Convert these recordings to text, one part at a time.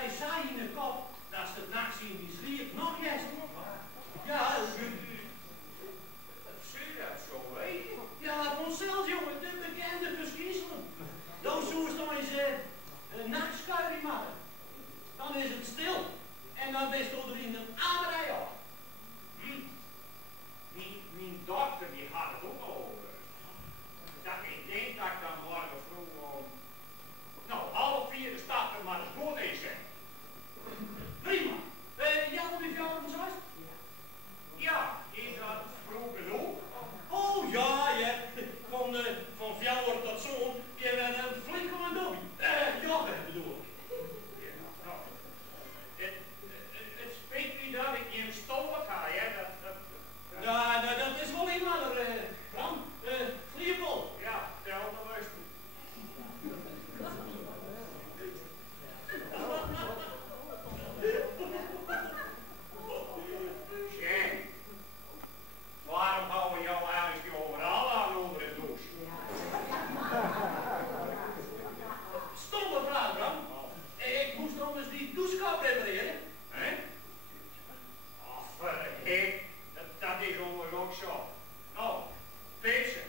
hij zei in de kop dat ze het nachts in die sliep nog jest. Ja, zie je dat zo, weet je? ja, vanzelf, jongen, de bekende verschijnselen. Dan zoest dan eens een nachtskuiring maken. Dan is het stil. En dan best er in een aanrij op. Mijn dokter die had het ook al over. Dat ik denk dat ik dan morgen vroeg om... Nou, 3:30 de stad er maar eens goed is, hè. Prima. Jij wil die jou ons huis? Ja, is dat vroeg genoeg? Oh ja, ja. Van fjouwer tot zoon, je bent een flink commandant. Joggen bedoel ik. Ja, nou. Het spreekt niet dat ik in stolen ga, hè. Ja, dat is wel iemand, Bram. Vlierbol. Ja, tel me eens toe. Sjen, waarom houden jou eigenlijk overal aan onder de douche? Stomme vraag, Bram. Ik moest nog eens die douchekap repareren. Hè? Ach, dat is onder ook zo. Nou, pissen.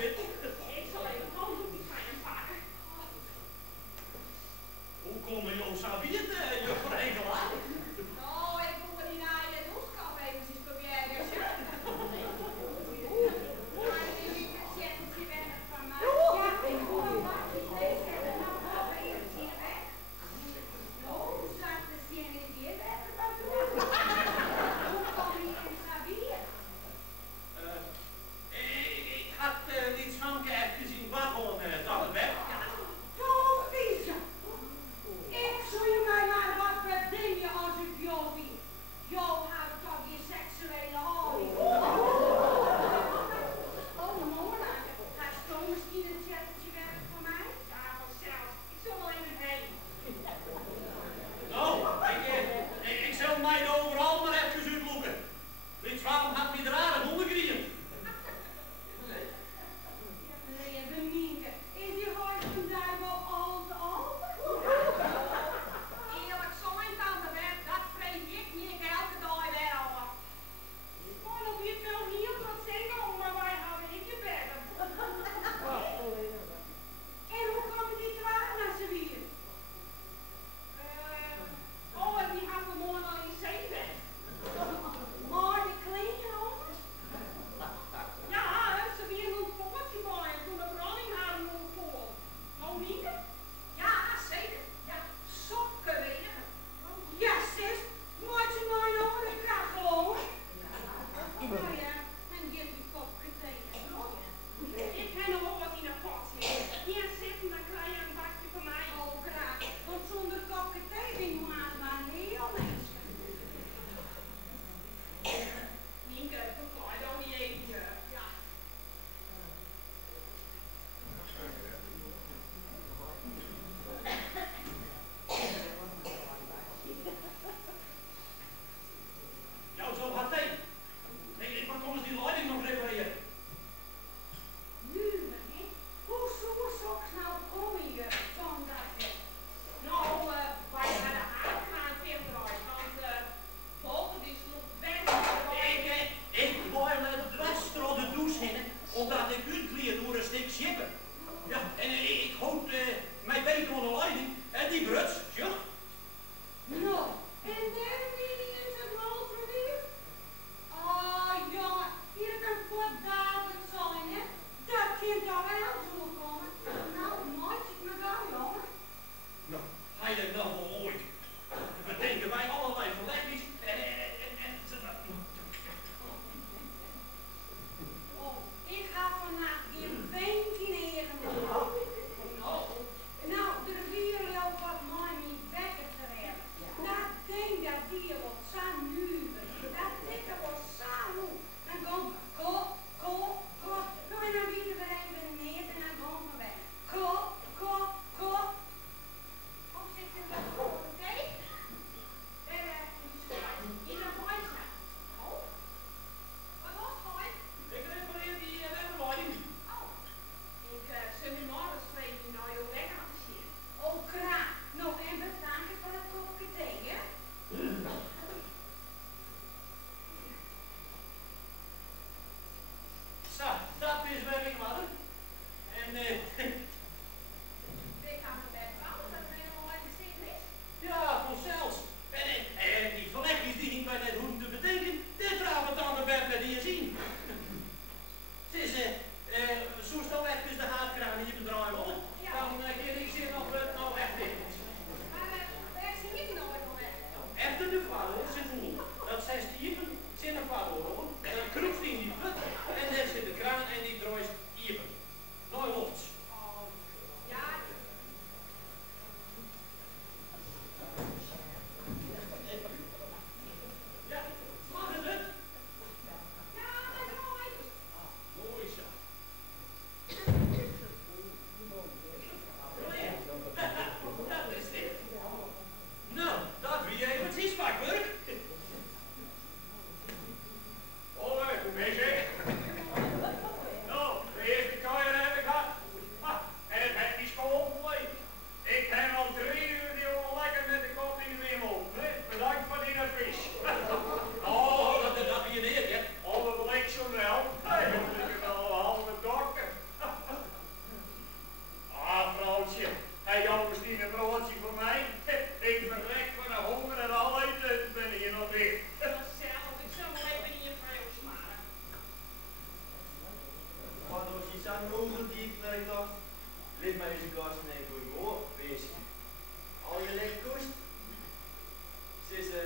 zitten. Ik zal even een handdoekje van hem pakken. Hoe kom je jou zo weten, juffrouw Engelaar? Oh, ik moet me die naar je douchekap eventjes proberen, ja. Maar die liet het zetteltje weg van mij. Ja, ik moet hem wachten. Deze zetten nou wel weer hier weg. Nou, zat de zin in die weg. Hoe kom je in Xavier? Ik had die slanke even in waggel aan de weg. Toch, Liesje. Ik zou je mij maar wat verdienen als ik jou wie. Jou houdt toch je seksuele houding. Oh, Mona, gaat Stoom misschien een chattertje werken voor mij? Ja, vanzelf. Ik zal wel even heen. Nou, ik zal mij overal maar even uitloeken. Dit waarom had me er aardig ondergereden. Lieve Nienke, is die huis vandaag wel al te open? Eerlijk, zo'n tante werd, dat vreet ik niet elke dag weer over. Maar op je veel hier wat zeggen, maar wij houden ik je bedden. En hoe komen die kwaad naar z'n wier? Oh, en die hebben we morgen al in zee weg. Maar de kleren over? Ja, ze weer een potje bij toen de branding hadden we voor. Nou, Nienke? Ja, zeker. Ja, sokken weer. Ja, zus, moet je maar nog een kachel. Nou ja, en geef je kopje tegen. Ik ken nog wel wat in de pot zitten. Hier zitten, dan krijg je een bakje van mij. Oh, graag. Want zonder kopje thee ben je maar heel niks. Nienke, verklaar dan niet even. Ja. Jou zo hard heen. Ik maar kom eens die leiding nog repareren. Nu, hè? Hoe zou nou komen je van dat weg? Nou, wij hadden aangegaan terugdraaien, want boven die sloeg weg. Ik wou me dwars door de douche heen, omdat ik uitkleed door een stuk schippen. Ja, en ik houd mijn beter onder leiding en die bruts, ja. Nou, en daar wie in zijn mond weer? Oh, jongen, hier is een pot dadelijk zijn, hè? Dat kind toch wel zo komen. Nou, maak ik me dan, jongen. Nou, hij denkt nou wel ooit. We denken wij allerlei verlekkers en Oh, ik ga vandaag hier 15 eren. Nou, de rivier loopt wat mooi niet wekker te redden. Dat ding dat die op zijn muren. Dat dikke wordt zo hoog. Dan komt kop. Nou, en dan wieten we even neer en dan gaan we weg. Kop. Of zit er wat voor, oké? In een voice. Oh. Wat was het? ik repareer die wegleiding. Oh, ik zit nu morgen streep je nou heel lekker aan te zien. Oh, graag. Nou, en bedankt voor het kopje thee, hè? Zo, dat is waar ik was. En Ik ga me best bouwen dat er helemaal uit de zin is. ja, vanzelfs. En die verlekkers die ik bij net hoeven te bedenken, dit draven dan de bed met die zien. Het is, zo stel even de haatkraan hier bedraaien worden. Ja. Dan kan ik zien of het nou echt is. Maar waar zie ik nou weer weg? Echt in de vader zit er niet. Dat zijn stiepen, zit een vader hoor. En dan kroegt hij in die put en daar zit de kraan en die draait even. Nooit los. Oh, een ogendiep dat ik dacht, leef met deze kast en ik doe wees. Al je ligt koest, ze